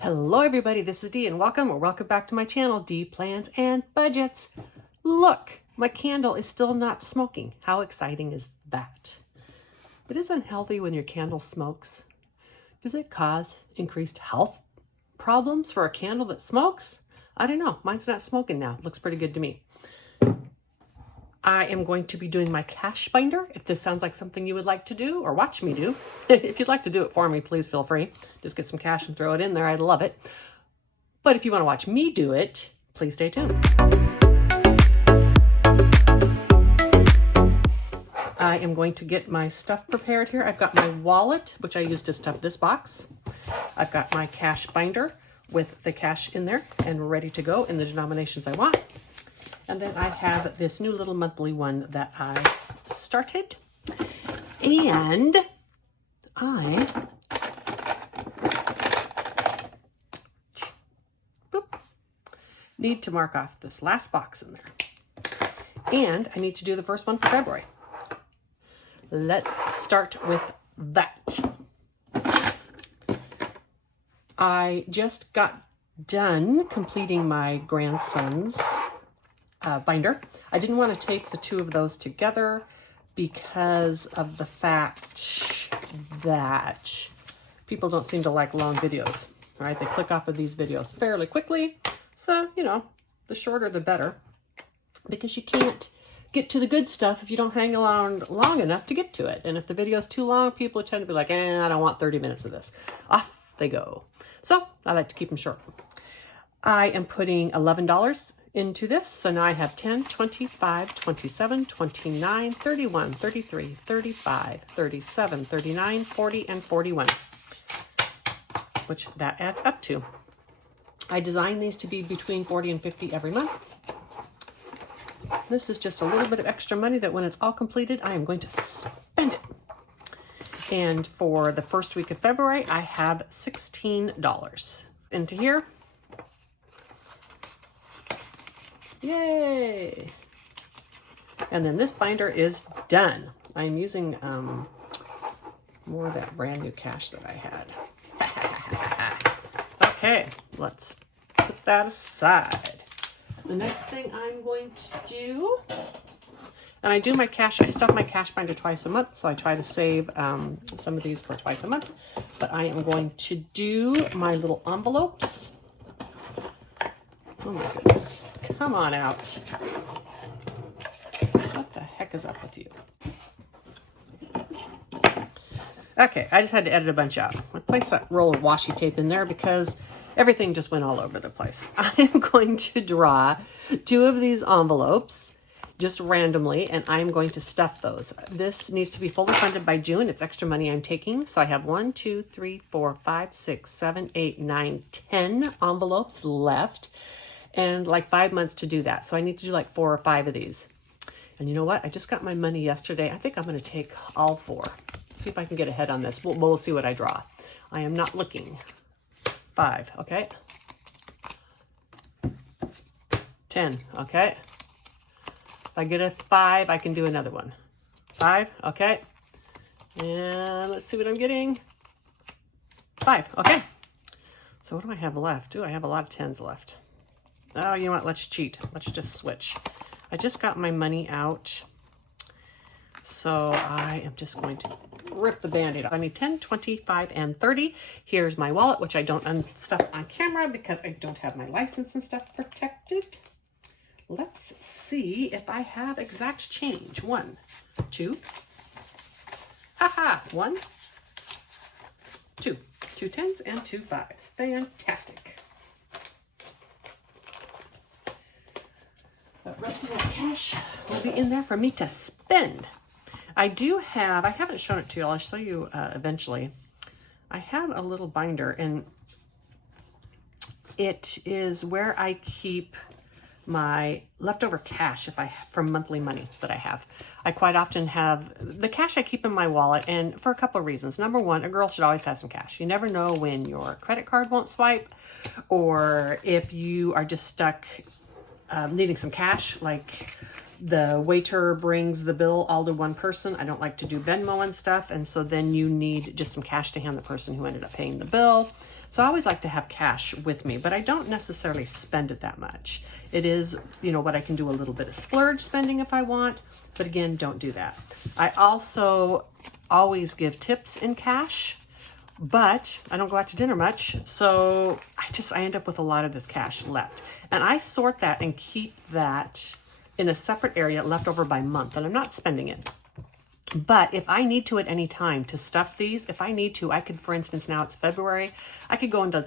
Hello everybody, this is Dee and welcome back to my channel, Dee Plans and Budgets. Look, my candle is still not smoking. How exciting is that? It is unhealthy when your candle smokes. Does it cause increased health problems for a candle that smokes? I don't know. Mine's not smoking now. It looks pretty good to me. I am going to be doing my cash binder. If this sounds like something you would like to do or watch me do, if you'd like to do it for me, please feel free. Just get some cash and throw it in there. I'd love it. But if you want to watch me do it, please stay tuned. I am going to get my stuff prepared here. I've got my wallet, which I use to stuff this box. I've got my cash binder with the cash in there and ready to go in the denominations I want. And then I have this new little monthly one that I started. And I need to mark off this last box in there. And I need to do the first one for February. Let's start with that. I just got done completing my grandson's binder. I didn't want to take the two of those together because of the fact that people don't seem to like long videos, right? They click off of these videos fairly quickly. So, you know, the shorter the better, because you can't get to the good stuff if you don't hang around long enough to get to it. And if the video is too long, people tend to be like, I don't want 30 minutes of this. Off they go. So I like to keep them short. I am putting $11 into this. So now I have 10, 25, 27, 29, 31, 33, 35, 37, 39, 40, and 41, which that adds up to. I designed these to be between 40 and 50 every month. This is just a little bit of extra money that when it's all completed, I am going to spend it. And for the first week of February, I have $16 into here. Yay! And then this binder is done. I'm using more of that brand new cash that I had. Okay, let's put that aside. The next thing I'm going to do, and I do my cash, I stuff my cash binder twice a month, so I try to save some of these for twice a month. But I am going to do my little envelopes. Oh my goodness. Come on out. What the heck is up with you? Okay, I just had to edit a bunch out. I placed that roll of washi tape in there because everything just went all over the place. I am going to draw two of these envelopes just randomly, and I'm going to stuff those. This needs to be fully funded by June. It's extra money I'm taking. So I have 1, 2, 3, 4, 5, 6, 7, 8, 9, 10 envelopes left. And like 5 months to do that. So I need to do like 4 or 5 of these. And you know what? I just got my money yesterday. I think I'm going to take all 4. See if I can get ahead on this. We'll see what I draw. I am not looking. 5, okay. 10, okay. If I get a 5, I can do another one. 5, okay. And let's see what I'm getting. 5, okay. So what do I have left? I have a lot of 10s left. Oh, you know what? Let's cheat. Let's just switch. I just got my money out. So I am just going to rip the Band-Aid off. I need 10, 25, and 30. Here's my wallet, which I don't unstuff on camera because I don't have my license and stuff protected. Let's see if I have exact change. 1, 2. Haha. 1, 2. 2 10s and 2 5s. Fantastic. The rest of that cash will be in there for me to spend. I haven't shown it to you. I'll show you eventually. I have a little binder, and it is where I keep my leftover cash from monthly money that I have. I quite often have the cash I keep in my wallet, and for a couple of reasons. Number one, a girl should always have some cash. You never know when your credit card won't swipe, or if you are just stuck needing some cash, like the waiter brings the bill all to one person. I don't like to do Venmo and stuff. And so then you need just some cash to hand the person who ended up paying the bill. So I always like to have cash with me, but I don't necessarily spend it that much. It is, you know, what I can do a little bit of splurge spending if I want, but again, don't do that. I also always give tips in cash, but I don't go out to dinner much. So I end up with a lot of this cash left. And I sort that and keep that in a separate area left over by month, and I'm not spending it. But if I need to at any time to stuff these, if I need to, I could, for instance, now it's February, I could go into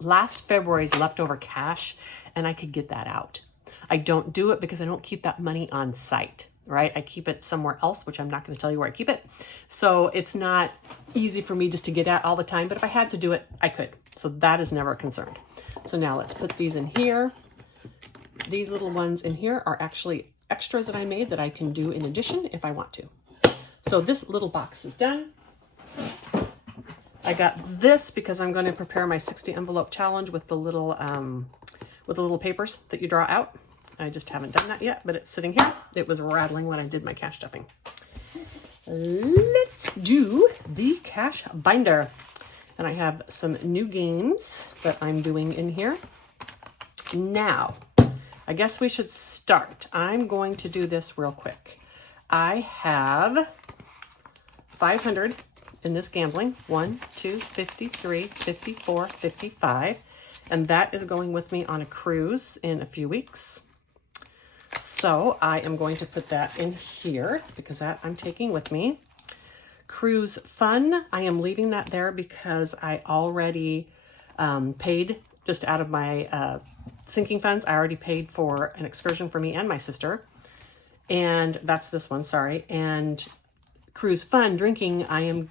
last February's leftover cash and I could get that out. I don't do it because I don't keep that money on site, right? I keep it somewhere else, which I'm not going to tell you where I keep it. So it's not easy for me just to get at all the time, but if I had to do it, I could. So that is never a concern. So now let's put these in here. These little ones in here are actually extras that I made that I can do in addition if I want to. So this little box is done. I got this because I'm going to prepare my 60 envelope challenge with the little papers that you draw out. I just haven't done that yet, but it's sitting here. It was rattling when I did my cash stuffing. Let's do the cash binder. And I have some new games that I'm doing in here. Now, I guess we should start. I'm going to do this real quick. I have 500 in this gambling. 1, 2, 53, 54, 55. And that is going with me on a cruise in a few weeks. So I am going to put that in here because that I'm taking with me. Cruise fun, I am leaving that there because I already paid just out of my sinking funds. I already paid for an excursion for me and my sister. And that's this one, sorry. And cruise fun, drinking,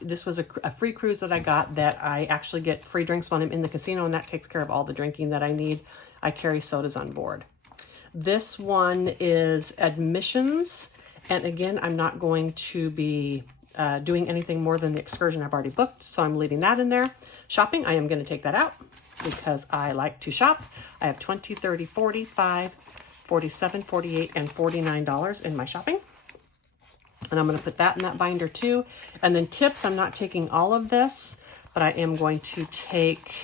this was a free cruise that I got that I actually get free drinks when I'm in the casino, and that takes care of all the drinking that I need. I carry sodas on board. This one is admissions. And again, I'm not going to be doing anything more than the excursion I've already booked, so I'm leaving that in there. Shopping, I am going to take that out because I like to shop. I have $20, $30, $45, $47, $48, and $49 in my shopping. And I'm going to put that in that binder too. And then tips, I'm not taking all of this, but I am going to take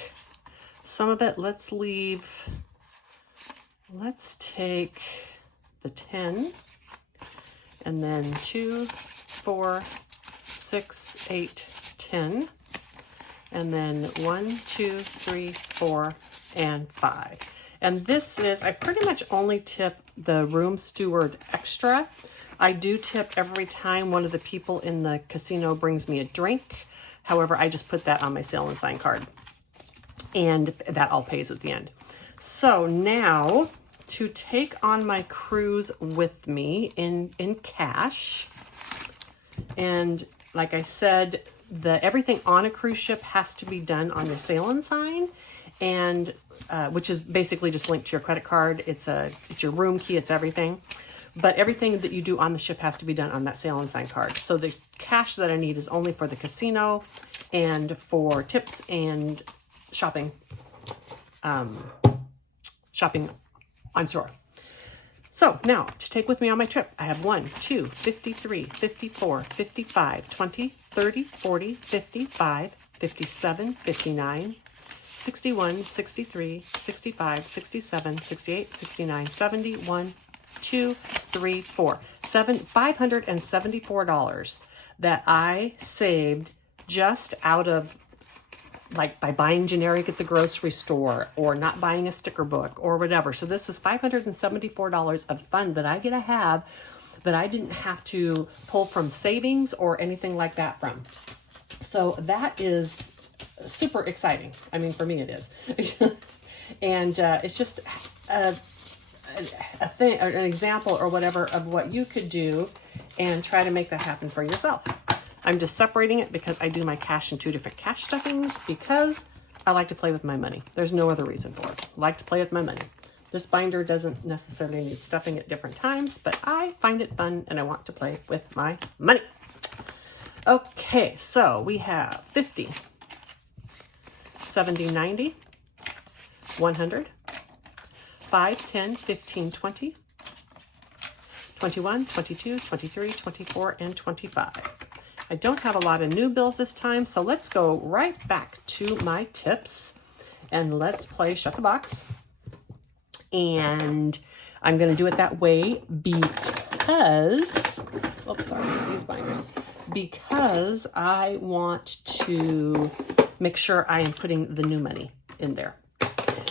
some of it. Let's take the 10, and then 2, 4, 6, 8, 10, and then 1, 2, 3, 4, and 5. And this is, I pretty much only tip the room steward extra. I do tip every time one of the people in the casino brings me a drink. However, I just put that on my sale and sign card, and that all pays at the end. So now to take on my cruise with me in cash, and like I said, everything on a cruise ship has to be done on your sale and sign, and which is basically just linked to your credit card. It's your room key, it's everything. But everything that you do on the ship has to be done on that sale and sign card. So the cash that I need is only for the casino and for tips and shopping, shopping on shore. So now to take with me on my trip, I have 1, 2, 53, 54, 55, 20, 30, 40, 55, 57, 59, 61, 63, 65, 67, 68, 69, 70, 1, 2, 3, 4, $574 that I saved just out of, like, by buying generic at the grocery store or not buying a sticker book or whatever. So this is $574 of fun that I get to have that I didn't have to pull from savings or anything like that from. So that is super exciting. I mean, for me it is. And it's just a thing, or an example or whatever of what you could do and try to make that happen for yourself. I'm just separating it because I do my cash in 2 different cash stuffings because I like to play with my money. There's no other reason for it. I like to play with my money. This binder doesn't necessarily need stuffing at different times, but I find it fun and I want to play with my money. Okay, so we have 50, 70, 90, 100, 5, 10, 15, 20, 21, 22, 23, 24, and 25. I don't have a lot of new bills this time, so let's go right back to my tips and let's play Shut the Box. And I'm going to do it that way because, oops, sorry, these binders, because I want to make sure I am putting the new money in there.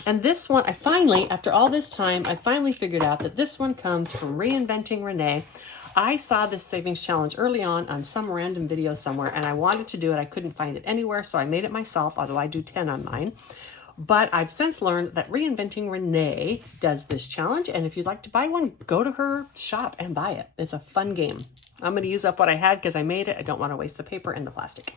And this one, I finally, after all this time, I finally figured out that this one comes from Reinventing Renee. I saw this savings challenge early on some random video somewhere, and I wanted to do it. I couldn't find it anywhere, so I made it myself, although I do 10 on mine. But I've since learned that Reinventing Renee does this challenge, and if you'd like to buy one, go to her shop and buy it. It's a fun game. I'm going to use up what I had because I made it. I don't want to waste the paper and the plastic.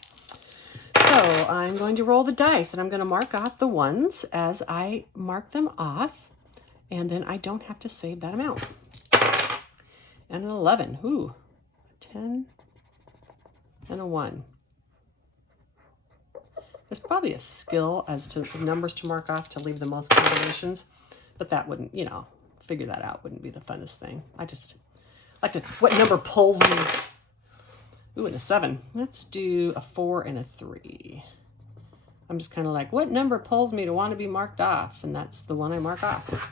So I'm going to roll the dice, and I'm going to mark off the ones as I mark them off, and then I don't have to save that amount. And an 11, ooh, 10, and a 1. There's probably a skill as to the numbers to mark off to leave the most combinations, but that wouldn't, you know, figure that out wouldn't be the funnest thing. I just like to, what number pulls me? Ooh, and a 7. Let's do a 4 and a 3. I'm just kind of like, what number pulls me to want to be marked off? And that's the one I mark off.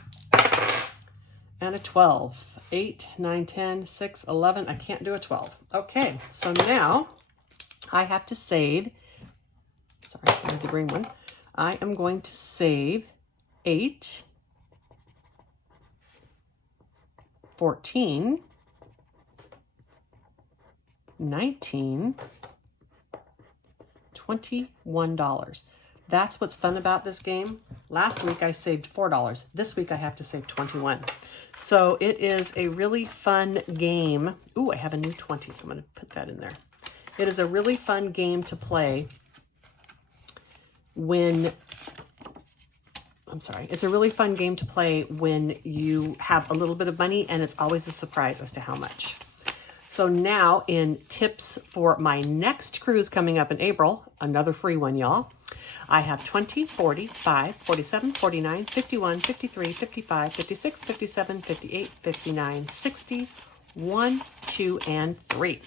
And a 12. 8, 9, 10, 6, 11. I can't do a 12. Okay, so now I have to save. Sorry, I need the green one. I am going to save 8, 14, 19, $21. That's what's fun about this game. Last week I saved $4. This week I have to save 21. So it is a really fun game. Ooh, I have a new 20. I'm going to put that in there. It is a really fun game to play when, it's a really fun game to play when you have a little bit of money, and it's always a surprise as to how much. So now in tips for my next cruise coming up in April, another free one, y'all. I have 20, 40, 5, 47, 49, 51, 53, 55, 56, 57, 58, 59, 60, 1, 2, and 3.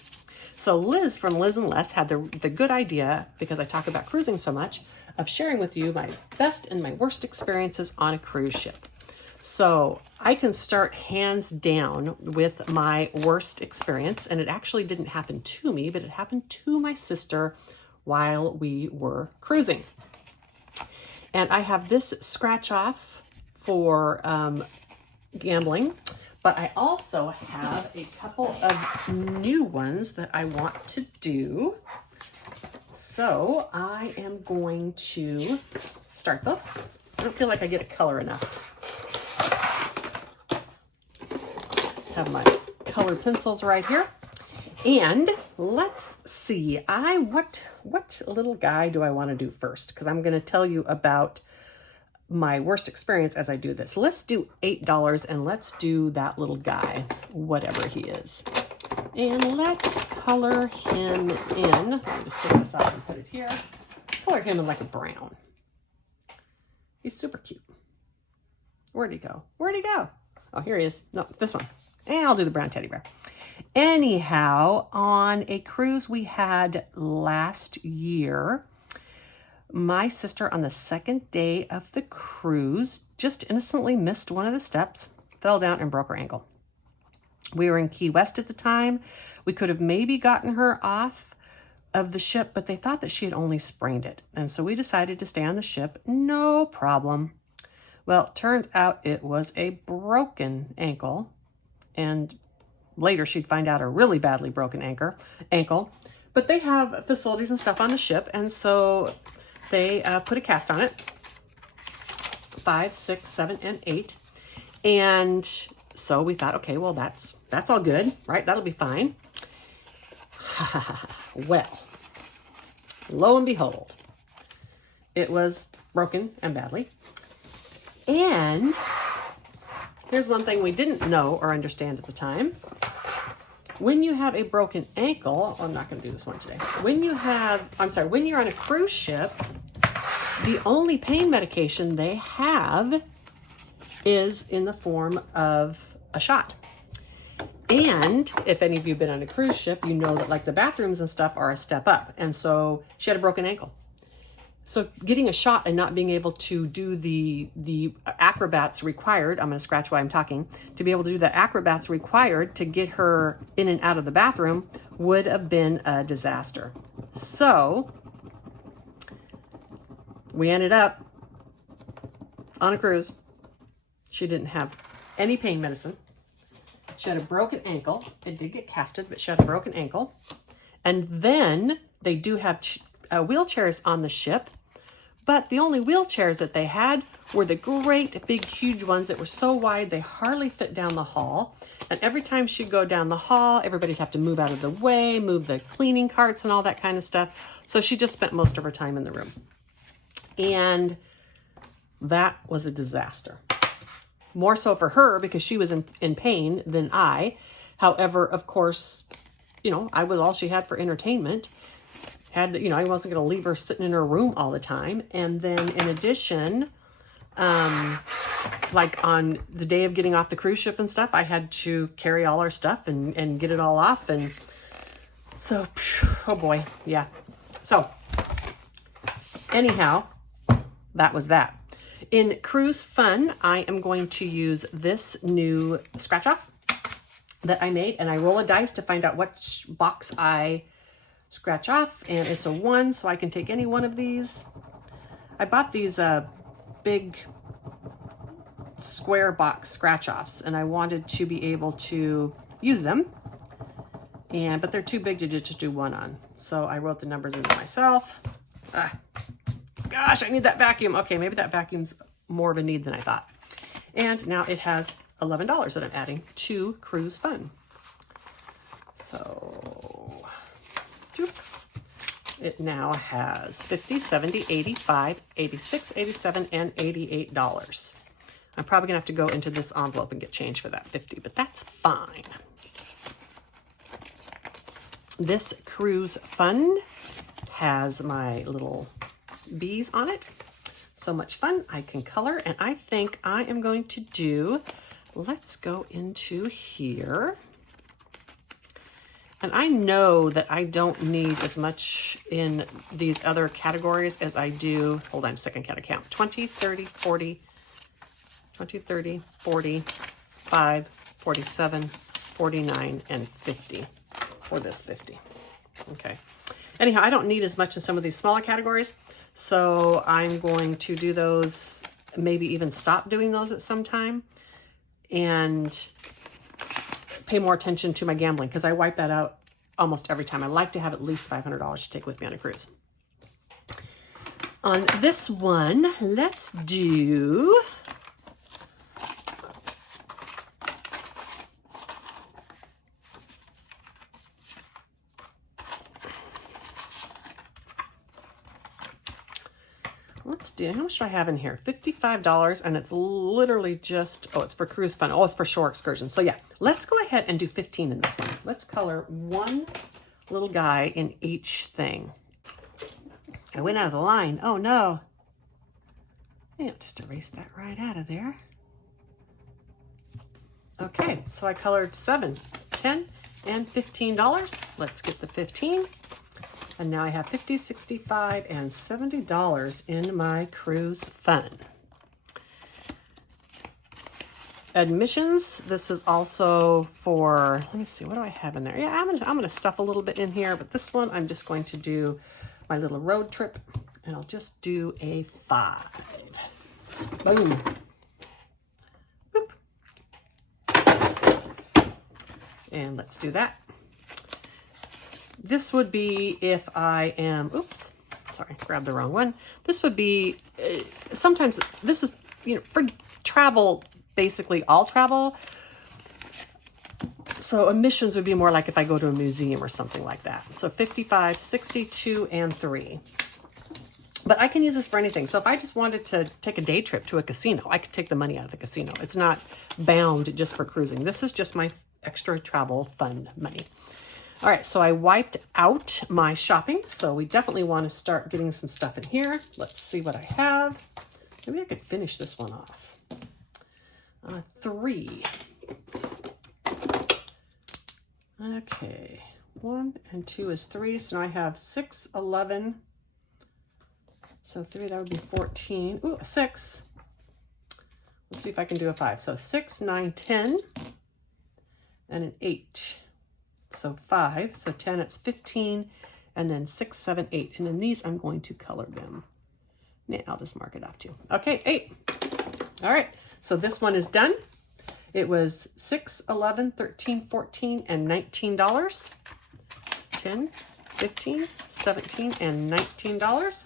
So Liz from Liz and Les had the good idea, because I talk about cruising so much, of sharing with you my best and my worst experiences on a cruise ship. So I can start hands down with my worst experience, and it actually didn't happen to me, but it happened to my sister while we were cruising. And I have this scratch off for gambling, but I also have a couple of new ones that I want to do. So I am going to start those. I don't feel like I get a color enough. Have my colored pencils right here. And let's see, what little guy do I want to do first? Because I'm going to tell you about my worst experience as I do this. Let's do $8 and let's do that little guy, whatever he is. And let's color him in. Let me just take this out and put it here. Color him in like a brown. He's super cute. Where'd he go? Where'd he go? Oh, here he is. No, this one. And I'll do the brown teddy bear. Anyhow, on a cruise we had last year, my sister on the second day of the cruise just innocently missed one of the steps, fell down and broke her ankle. We were in Key West at the time. We could have maybe gotten her off of the ship, but they thought that she had only sprained it. And so we decided to stay on the ship. No problem. Well, it turns out it was a broken ankle, and later she'd find out a really badly broken ankle. But they have facilities and stuff on the ship, and so they put a cast on it, 5, 6, 7, and 8. And so we thought, okay, well, that's all good, right? That'll be fine. Well, lo and behold, it was broken and badly. And here's one thing we didn't know or understand at the time. When you have a broken ankle, I'm not going to do this one today. When you're on a cruise ship, the only pain medication they have is in the form of a shot. And if any of you have been on a cruise ship, you know that like the bathrooms and stuff are a step up. And so she had a broken ankle. So getting a shot and not being able to do the acrobats required, I'm going to scratch while I'm talking, to be able to do the acrobats required to get her in and out of the bathroom would have been a disaster. So we ended up on a cruise. She didn't have any pain medicine. She had a broken ankle. It did get casted, but she had a broken ankle. And then they do have wheelchairs on the ship, but the only wheelchairs that they had were the great big huge ones that were so wide they hardly fit down the hall. And every time she'd go down the hall, everybody'd have to move out of the way, move the cleaning carts and all that kind of stuff. So she just spent most of her time in the room. And that was a disaster. More so for her because she was in pain than I. However, of course, you know, I was all she had for entertainment. You know, I wasn't going to leave her sitting in her room all the time. And then in addition, like on the day of getting off the cruise ship and stuff, I had to carry all our stuff and get it all off. And so, oh boy, yeah. So anyhow, that was that. In Cruise Fun, I am going to use this new scratch off that I made, and I roll a dice to find out which box I scratch off, and it's a 1, so I can take any one of these. I bought these big square box scratch offs, and I wanted to be able to use them, but they're too big to just do one on. So I wrote the numbers in myself. Gosh, I need that vacuum. Okay, maybe that vacuum's more of a need than I thought. And now it has $11 that I'm adding to Cruise Fun. So it now has 50, 70, 85, 86, 87, and $88. I'm probably gonna have to go into this envelope and get change for that 50, but that's fine. This Cruise Fun has my little bees on it. So much fun. I can color, and I think I am going to do, let's go into here. And I know that I don't need as much in these other categories as I do, hold on a second, can I count? 20, 30, 40, 20, 30, 40, 5, 47, 49, and 50 for this 50. Okay. Anyhow, I don't need as much in some of these smaller categories. So I'm going to do those, maybe even stop doing those at some time, and pay more attention to my gambling, because I wipe that out almost every time. I like to have at least $500 to take with me on a cruise. On this one, let's do how much do I have in here? $55, and it's literally just, oh, it's for Cruise Fun. Oh, it's for shore excursions. So yeah, let's go ahead and do 15 in this one. Let's color one little guy in each thing. I went out of the line. Oh no. Yeah, just erase that right out of there. Okay, so I colored 7, 10, and $15. Let's get the 15. And now I have $50, $65, and $70 in my Cruise Fun. Admissions, this is also for, let me see, what do I have in there? Yeah, I'm gonna stuff a little bit in here, but this one I'm just going to do my little road trip, and I'll just do a 5. Boom. Boop. And let's do that. This would be if I am, oops, sorry, grabbed the wrong one. This would be, sometimes this is, you know, for travel, basically all travel. So emissions would be more like if I go to a museum or something like that. So 55, 62, and 3. But I can use this for anything. So if I just wanted to take a day trip to a casino, I could take the money out of the casino. It's not bound just for cruising. This is just my extra travel fun money. All right, so I wiped out my shopping, so we definitely want to start getting some stuff in here. Let's see what I have. Maybe I could finish this one off. 3. Okay, 1 and 2 is 3, so now I have 6, 11. So 3, that would be 14. Ooh, a 6. Let's see if I can do a 5. So 6, 9, 10, and an 8. So 5, so 10, it's 15, and then 6, 7, 8. And then these, I'm going to color them. Yeah, I'll just mark it off too. Okay, 8. All right, so this one is done. It was $6, $11, $13, $14, and $19. 10, 15, 17, and $19.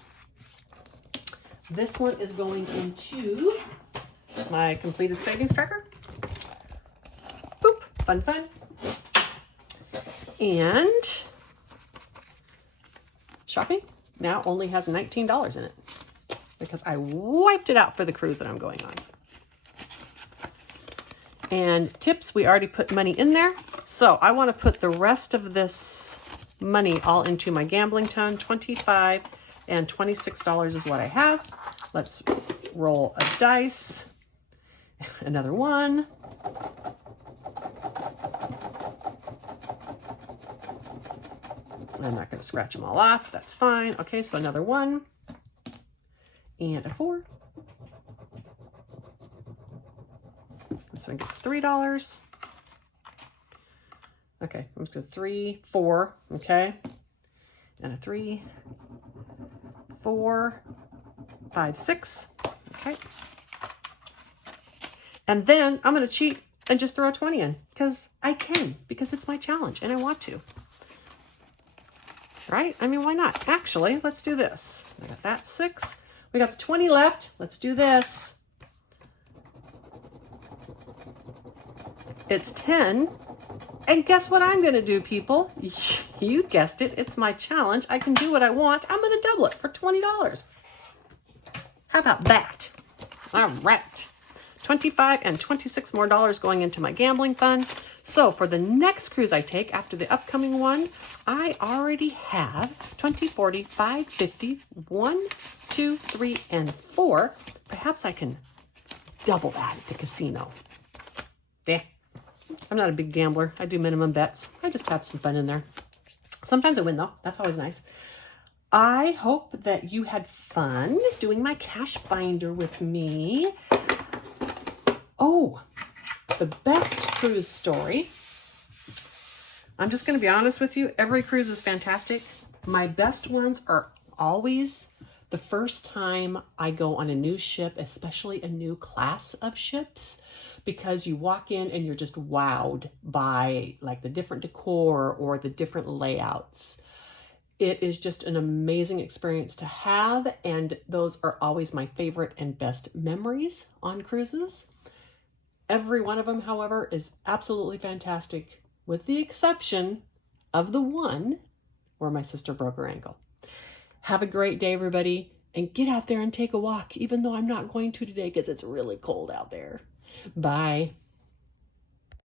This one is going into my completed savings tracker. Boop, fun, fun. And shopping now only has $19 in it because I wiped it out for the cruise that I'm going on. And tips, we already put money in there. So I want to put the rest of this money all into my gambling ton. $25 and $26 is what I have. Let's roll a dice. Another one. I'm not going to scratch them all off. That's fine. Okay, so another 1 and a 4. This one gets $3. Okay, I'm just going to 3, 4. Okay, and a 3, 4, 5, 6. Okay, and then I'm going to cheat and just throw a 20 in because I can, because it's my challenge and I want to. Right? I mean, why not? Actually, let's do this. I got that 6. We got the 20 left. Let's do this. It's 10. And guess what I'm going to do, people? You guessed it. It's my challenge. I can do what I want. I'm going to double it for $20. How about that? All right. 25 and 26 more dollars going into my gambling fund. So for the next cruise I take after the upcoming one, I already have 20, 40, 5, 50, 1, 2, 3, and 4. Perhaps I can double that at the casino. Yeah. I'm not a big gambler. I do minimum bets. I just have some fun in there. Sometimes I win though. That's always nice. I hope that you had fun doing my cash binder with me. Oh, the best cruise story. I'm just going to be honest with you. Every cruise is fantastic. My best ones are always the first time I go on a new ship, especially a new class of ships, because you walk in and you're just wowed by like the different decor or the different layouts. It is just an amazing experience to have, and those are always my favorite and best memories on cruises. Every one of them, however, is absolutely fantastic, with the exception of the one where my sister broke her ankle. Have a great day, everybody, and get out there and take a walk, even though I'm not going to today because it's really cold out there. Bye.